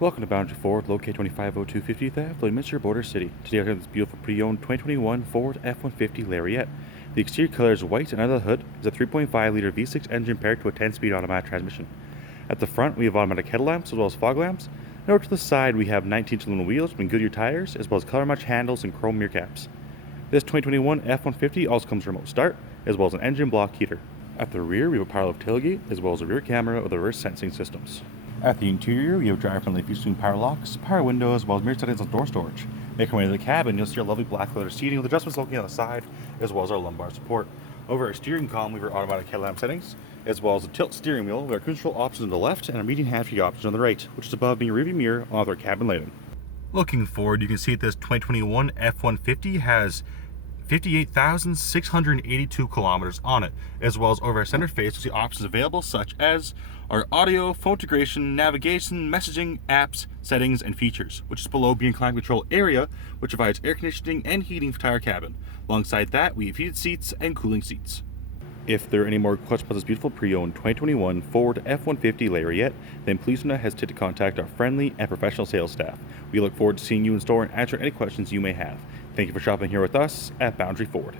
Welcome to Boundary Ford, located 2502 50th Ave, Lloydminster Border City. Today I have this beautiful pre-owned 2021 Ford F-150 Lariat. The exterior color is white, and under the hood is a 3.5-liter V6 engine paired to a 10-speed automatic transmission. At the front, we have automatic headlamps as well as fog lamps. And over to the side, we have 19-inch aluminum wheels with Goodyear tires, as well as color-matched handles and chrome mirror caps. This 2021 F-150 also comes with remote start, as well as an engine block heater. At the rear, we have a power-lift tailgate, as well as a rear camera with reverse sensing systems. At the interior, we have driver-friendly feature power locks, power windows, as well as mirror settings and door storage. Making our way to the cabin, you'll see our lovely black leather seating with adjustments located on the side, as well as our lumbar support. Over our steering column, we have our automatic headlamp settings, as well as a tilt steering wheel with our cruise control options on the left and our median hands-free option on the right, which is above being a rearview mirror on our cabin lighting. Looking forward, you can see that this 2021 F-150 has 58,682 kilometers on it, as well as over our center face we see options available such as our audio, phone integration, navigation, messaging, apps, settings, and features, which is below being climate control area, which provides air conditioning and heating for the entire cabin. Alongside that, we have heated seats and cooling seats. If there are any more questions about this beautiful pre-owned 2021 Ford F-150 Lariat, then please do not hesitate to contact our friendly and professional sales staff. We look forward to seeing you in store and answering any questions you may have. Thank you for shopping here with us at Boundary Ford.